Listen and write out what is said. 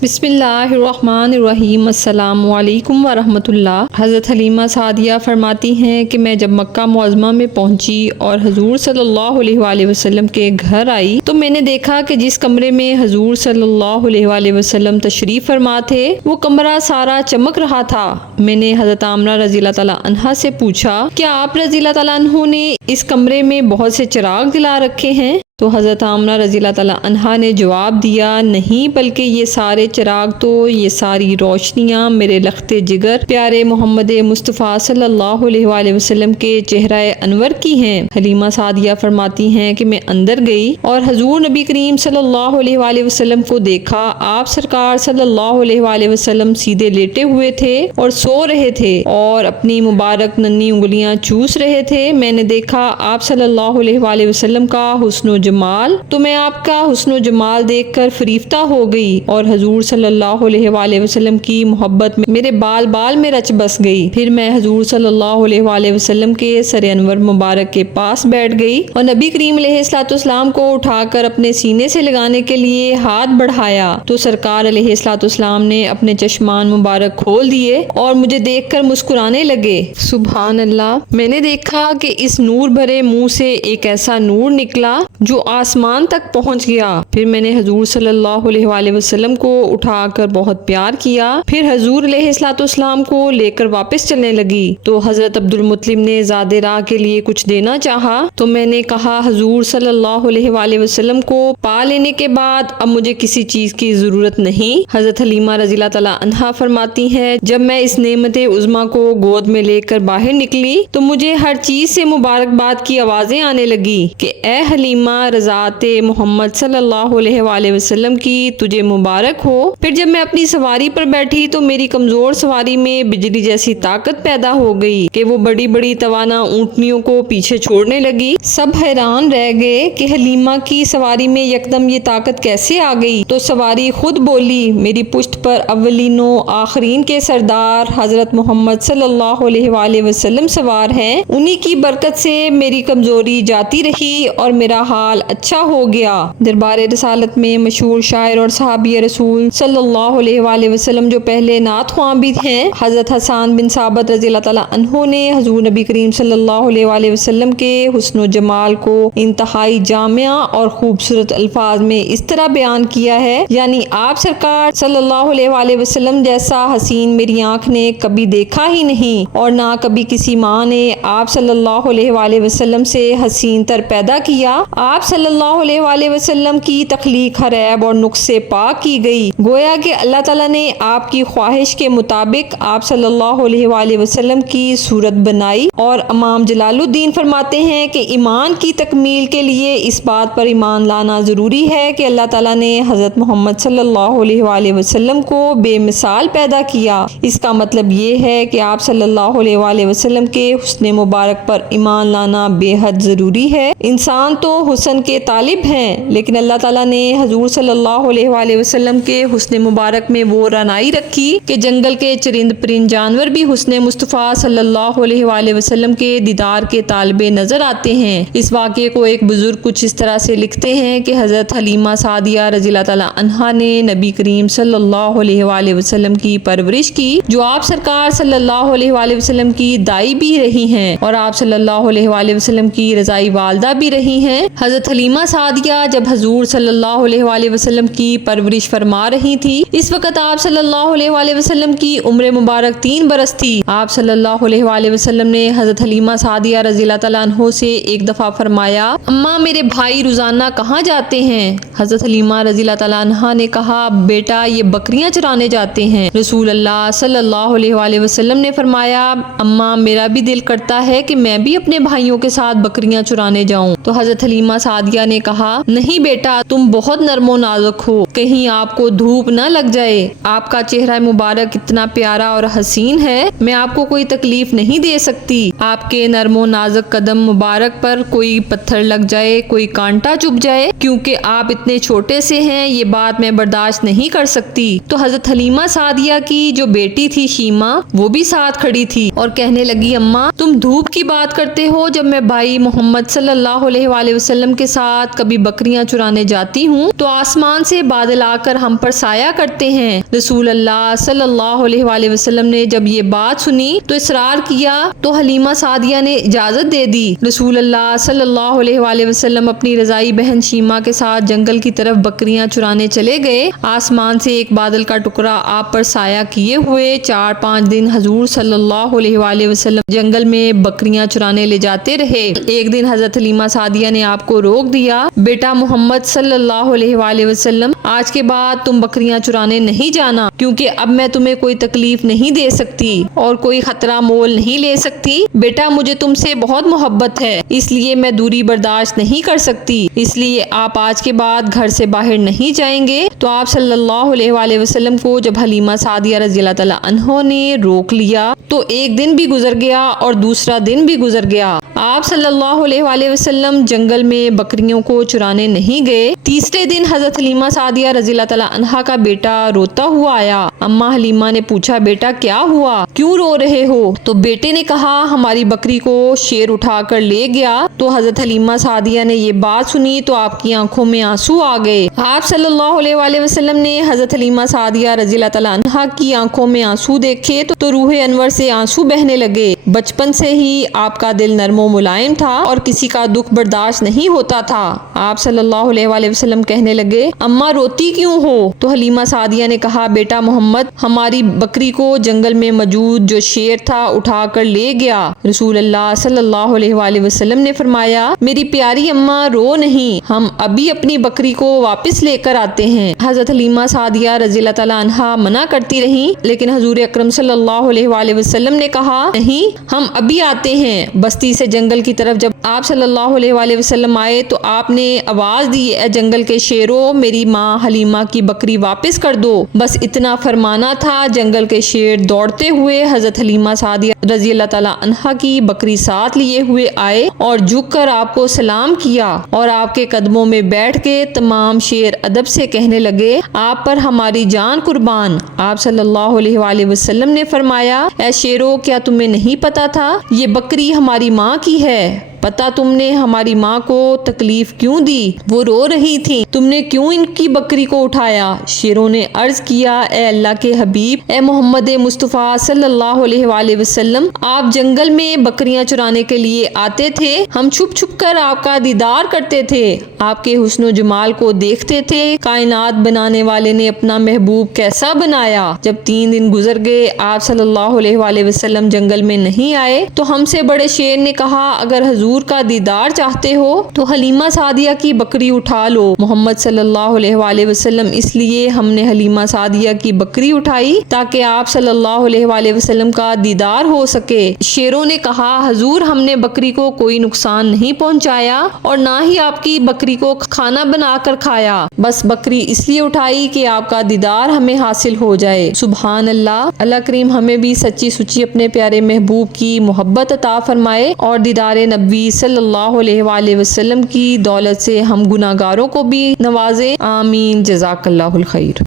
بسم اللہ الرحمن الرحیم۔ السلام علیکم ورحمۃ اللہ۔ حضرت حلیمہ سعدیہ فرماتی ہیں کہ میں جب مکہ معظمہ میں پہنچی اور حضور صلی اللہ علیہ وآلہ وسلم کے گھر آئی تو میں نے دیکھا کہ جس کمرے میں حضور صلی اللہ علیہ وآلہ وسلم تشریف فرما تھے وہ کمرہ سارا چمک رہا تھا۔ میں نے حضرت آمنہ رضی اللہ تعالیٰ عنہا سے پوچھا کیا آپ رضی اللہ تعالیٰ عنہ نے اس کمرے میں بہت سے چراغ جلا رکھے ہیں؟ تو حضرت آمنہ رضی اللہ تعالیٰ عنہا نے جواب دیا نہیں، بلکہ یہ سارے چراغ تو یہ ساری روشنیاں میرے لخت جگر پیارے محمد مصطفیٰ صلی اللہ علیہ وآلہ وسلم کے چہرہ انور کی ہیں۔ حلیمہ سعدیہ فرماتی ہیں کہ میں اندر گئی اور حضور نبی کریم صلی اللہ علیہ وآلہ وسلم کو دیکھا۔ آپ سرکار صلی اللہ علیہ وآلہ وسلم سیدھے لیٹے ہوئے تھے اور سو رہے تھے اور اپنی مبارک ننھی انگلیاں چوس رہے تھے۔ میں نے دیکھا آپ صلی اللہ علیہ وآلہ وسلم کا حسن و جمال، تو میں آپ کا حسن و جمال دیکھ کر فریفتہ ہو گئی اور حضور صلی اللہ علیہ وآلہ وسلم کی محبت میرے بال بال میں رچ بس گئی۔ پھر میں حضور صلی اللہ علیہ وآلہ وسلم کے سر انور مبارک کے پاس بیٹھ گئی اور نبی کریم علیہ الصلوۃ والسلام کو اٹھا کر اپنے سینے سے لگانے کے لیے ہاتھ بڑھایا تو سرکار علیہ الصلوۃ والسلام نے اپنے چشمان مبارک کھول دیے اور مجھے دیکھ کر مسکرانے لگے۔ سبحان اللہ! میں نے دیکھا کہ اس نور بھرے منہ سے ایک ایسا نور نکلا جو آسمان تک پہنچ گیا۔ پھر میں نے حضور صلی اللہ علیہ وآلہ وسلم کو اٹھا کر بہت پیار کیا۔ پھر حضور علیہ الصلوۃ والسلام کو لے کر واپس چلنے لگی تو حضرت عبد المطلب نے زاد راہ کے لیے کچھ دینا چاہا تو میں نے کہا حضور صلی اللہ علیہ وآلہ وسلم کو پا لینے کے بعد اب مجھے کسی چیز کی ضرورت نہیں۔ حضرت حلیمہ رضی اللہ تعالیٰ عنہا فرماتی ہے جب میں اس نعمت عظمیٰ کو گود میں لے کر باہر نکلی تو مجھے ہر چیز سے مبارکباد کی آوازیں آنے لگی کہ اے حلیمہ رضاعت محمد صلی اللہ علیہ وآلہ وسلم کی تجھے مبارک ہو۔ پھر جب میں اپنی سواری پر بیٹھی تو میری کمزور سواری میں بجلی جیسی طاقت پیدا ہو گئی کہ وہ بڑی بڑی توانا اونٹنیوں کو پیچھے چھوڑنے لگی۔ سب حیران رہ گئے کہ حلیمہ کی سواری میں یکدم یہ طاقت کیسے آ گئی تو سواری خود بولی میری پشت پر اولین و آخرین کے سردار حضرت محمد صلی اللہ علیہ وآلہ وسلم سوار ہیں، انہی کی برکت سے میری کمزوری جاتی رہی اور میرا حال اچھا ہو گیا۔ دربار رسالت میں مشہور شاعر اور صحابی رسول صلی اللہ علیہ وآلہ وسلم جو پہلے نعت خواں بھی ہیں، حضرت حسان بن ثابت رضی اللہ تعالیٰ عنہ نے حضور نبی کریم صلی اللہ علیہ وآلہ وسلم کے حسن و جمال کو انتہائی جامع اور خوبصورت الفاظ میں اس طرح بیان کیا ہے، یعنی آپ سرکار صلی اللہ علیہ وآلہ وسلم جیسا حسین میری آنکھ نے کبھی دیکھا ہی نہیں اور نہ کبھی کسی ماں نے آپ صلی اللہ علیہ وآلہ وسلم سے حسین تر پیدا کیا۔ آپ صلی اللہ علیہ وآلہ وسلم کی تخلیق ہر عیب اور نقص سے پاک کی گئی، گویا کہ اللہ تعالیٰ نے آپ کی خواہش کے مطابق آپ صلی اللہ علیہ وآلہ وسلم کی صورت بنائی۔ اور امام جلال الدین فرماتے ہیں کہ ایمان کی تکمیل کے لیے اس بات پر ایمان لانا ضروری ہے کہ اللہ تعالیٰ نے حضرت محمد صلی اللہ علیہ وآلہ وسلم کو بے مثال پیدا کیا۔ اس کا مطلب یہ ہے کہ آپ صلی اللہ علیہ وآلہ وسلم کے حسن مبارک پر ایمان لانا بے حد ضروری ہے۔ انسان تو حسن کے طالب ہیں، لیکن اللہ تعالیٰ نے حضور صلی اللہ علیہ وآلہ وسلم کے حسن مبارک میں وہ رعنائی رکھی کہ جنگل کے چرند پرند جانور بھی حسن مصطفیٰ صلی اللہ علیہ وآلہ وسلم کے دیدار کے طالب نظر آتے ہیں۔ اس واقعے کو ایک بزرگ کچھ اس طرح سے لکھتے ہیں کہ حضرت حلیمہ سعدیہ رضی اللہ تعالیٰ عنہا نے نبی کریم صلی اللہ علیہ وآلہ وسلم کی پرورش کی، جو آپ سرکار صلی اللہ علیہ وآلہ وسلم کی دائی بھی رہی ہیں اور آپ صلی اللہ علیہ وآلہ وسلم کی رضائی والدہ بھی رہی ہیں۔ حضرت حلیمہ سعدیہ جب حضور صلی اللہ علیہ وآلہ وسلم کی پرورش فرما رہی تھی، اس وقت آپ صلی اللہ علیہ وآلہ وسلم کی عمر مبارک 3 برس تھی۔ آپ صلی اللہ علیہ وآلہ وسلم نے حضرت حلیمہ سعدیہ رضی اللہ تعالیٰ عنہ سے ایک دفعہ فرمایا اماں میرے بھائی روزانہ کہاں جاتے ہیں؟ حضرت حلیمہ رضی اللہ تعالیٰ عنہ نے کہا بیٹا یہ بکریاں چرانے جاتے ہیں۔ رسول اللہ صلی اللہ علیہ وآلہ وسلم نے فرمایا اماں میرا بھی دل کرتا ہے کہ میں بھی اپنے بھائیوں کے ساتھ بکریاں چرانے جاؤں۔ تو حضرت حلیمہ سعدیہ نے کہا نہیں بیٹا تم بہت نرم و نازک ہو، کہیں آپ کو دھوپ نہ لگ جائے، آپ کا چہرہ مبارک اتنا پیارا اور حسین ہے، میں آپ کو کوئی تکلیف نہیں دے سکتی، آپ کے نرم و نازک قدم مبارک پر کوئی پتھر لگ جائے، کوئی کانٹا چبھ جائے، کیونکہ آپ اتنے چھوٹے سے ہیں، یہ بات میں برداشت نہیں کر سکتی۔ تو حضرت حلیمہ سعدیہ کی جو بیٹی تھی شیمہ وہ بھی ساتھ کھڑی تھی اور کہنے لگی اماں تم دھوپ کی بات کرتے ہو جب میں بھائی محمد صلی اللہ علیہ وآلہ وسلم کے ساتھ کبھی بکریاں چرانے جاتی ہوں تو آسمان سے بادل آ کر ہم پر سایہ کرتے ہیں۔ رسول اللہ صلی اللہ علیہ وآلہ وسلم نے جب یہ بات سنی تو اصرار کیا تو حلیمہ سعدیہ نے اجازت دے دی۔ رسول اللہ صلی اللہ علیہ وآلہ وسلم اپنی رضائی بہن شیمہ کے ساتھ جنگل کی طرف بکریاں چرانے چلے گئے۔ آسمان سے ایک بادل کا ٹکڑا آپ پر سایہ کیے ہوئے 4-5 دن حضور صلی اللہ علیہ وآلہ وسلم جنگل میں بکریاں چرانے لے جاتے رہے۔ ایک دن حضرت حلیمہ سعدیہ نے آپ کو روک دیا، بیٹا محمد صلی اللہ علیہ وآلہ وسلم، آج کے بعد تم بکریاں چرانے نہیں جانا، کیونکہ اب میں تمہیں کوئی تکلیف نہیں دے سکتی اور کوئی خطرہ مول نہیں لے سکتی۔ بیٹا مجھے تم سے بہت محبت ہے، اس لیے میں دوری برداشت نہیں کر سکتی، اس لیے آپ آج کے بعد گھر سے باہر نہیں جائیں گے۔ تو آپ صلی اللہ علیہ وآلہ وسلم کو جب حلیمہ سعدیہ رضی اللہ تعالیٰ عنہ نے روک لیا تو ایک دن بھی گزر گیا اور دوسرا دن بھی گزر گیا، آپ صلی اللہ علیہ وآلہ وسلم جنگل میں بکریوں کو چرانے نہیں گئے۔ تیسرے دن حضرت حلیمہ سعدیہ رضی اللہ تعالیٰ عنہا کا بیٹا روتا ہوا آیا۔ اماں حلیمہ نے پوچھا، بیٹا کیا ہوا، کیوں رو رہے ہو؟ تو بیٹے نے کہا، ہماری بکری کو شیر اٹھا کر لے گیا۔ تو حضرت حلیمہ سعدیہ نے یہ بات سنی تو آپ کی آنکھوں میں آنسو آ گئے۔ آپ صلی اللہ علیہ وآلہ وسلم نے حضرت حلیمہ سعدیہ رضی اللہ تعالیٰ عنہا کی آنکھوں میں آنسو دیکھے تو روح انور سے آنسو بہنے لگے۔ بچپن سے ہی آپ کا دل نرم و ملائم تھا اور کسی کا دکھ برداشت نہیں ہوتا تھا۔ آپ صلی اللہ علیہ وآلہ وسلم کہنے لگے، اماں روتی کیوں ہو؟ تو حلیمہ سعدیہ نے کہا، بیٹا محمد، ہماری بکری کو جنگل میں موجود جو شیر تھا اٹھا کر لے گیا۔ رسول اللہ صلی اللہ علیہ وآلہ وسلم نے فرمایا، میری پیاری اماں رو نہیں، ہم ابھی اپنی بکری کو واپس لے کر آتے ہیں۔ حضرت حلیمہ سعدیہ رضی اللہ تعالیٰ عنہا منع کرتی رہیں، لیکن حضور اکرم صلی اللہ علیہ وآلہ وسلم نے کہا، نہیں، ہم ابھی آتے ہیں۔ بستی سے جنگل کی طرف جب آپ صلی اللہ علیہ وآلہ وسلم آئے تو آپ نے آواز دی، اے جنگل کے شیروں، میری ماں حلیمہ کی بکری واپس کر دو۔ بس اتنا فرمانا تھا، جنگل کے شیر دوڑتے ہوئے حضرت حلیمہ سعدیہ رضی اللہ تعالیٰ عنہا کی بکری ساتھ لیے ہوئے آئے اور جھک کر آپ کو سلام کیا اور آپ کے قدموں میں بیٹھ کے تمام شیر ادب سے کہنے لگے، آپ پر ہماری جان قربان۔ آپ صلی اللہ علیہ وآلہ وسلم نے فرمایا، اے شیروں، کیا تمہیں نہیں پتا تھا یہ بکری ہماری ماں کی ہے؟ پتا تم نے ہماری ماں کو تکلیف کیوں دی؟ وہ رو رہی تھی، تم نے کیوں ان کی بکری کو اٹھایا؟ شیروں نے عرض کیا، اے اللہ کے حبیب، اے محمد مصطفیٰ صلی اللہ علیہ وآلہ وسلم، آپ جنگل میں بکریاں چرانے کے لیے آتے تھے، ہم چھپ چھپ کر آپ کا دیدار کرتے تھے، آپ کے حسن و جمال کو دیکھتے تھے۔ کائنات بنانے والے نے اپنا محبوب کیسا بنایا؟ جب 3 دن گزر گئے، آپ صلی اللہ علیہ وآلہ وسلم جنگل میں نہیں آئے تو ہم سے بڑے شیر نے کہا، اگر حضور کا دیدار چاہتے ہو تو حلیمہ سعدیہ کی بکری اٹھا لو۔ محمد صلی اللہ علیہ وآلہ وسلم، اس لیے ہم نے حلیمہ سعدیہ کی بکری اٹھائی تاکہ آپ صلی اللہ علیہ وآلہ وسلم کا دیدار ہو سکے۔ شیروں نے کہا، حضور، ہم نے بکری کو کوئی نقصان نہیں پہنچایا اور نہ ہی آپ کی بکری کو کھانا بنا کر کھایا، بس بکری اس لیے اٹھائی کہ آپ کا دیدار ہمیں حاصل ہو جائے۔ سبحان اللہ۔ اللہ کریم ہمیں بھی سچی سچی اپنے پیارے محبوب کی محبت عطا فرمائے اور دیدار نبی صلی اللہ علیہ وآلہ وسلم کی دولت سے ہم گناہگاروں کو بھی نوازے۔ آمین۔ جزاک اللہ الخیر۔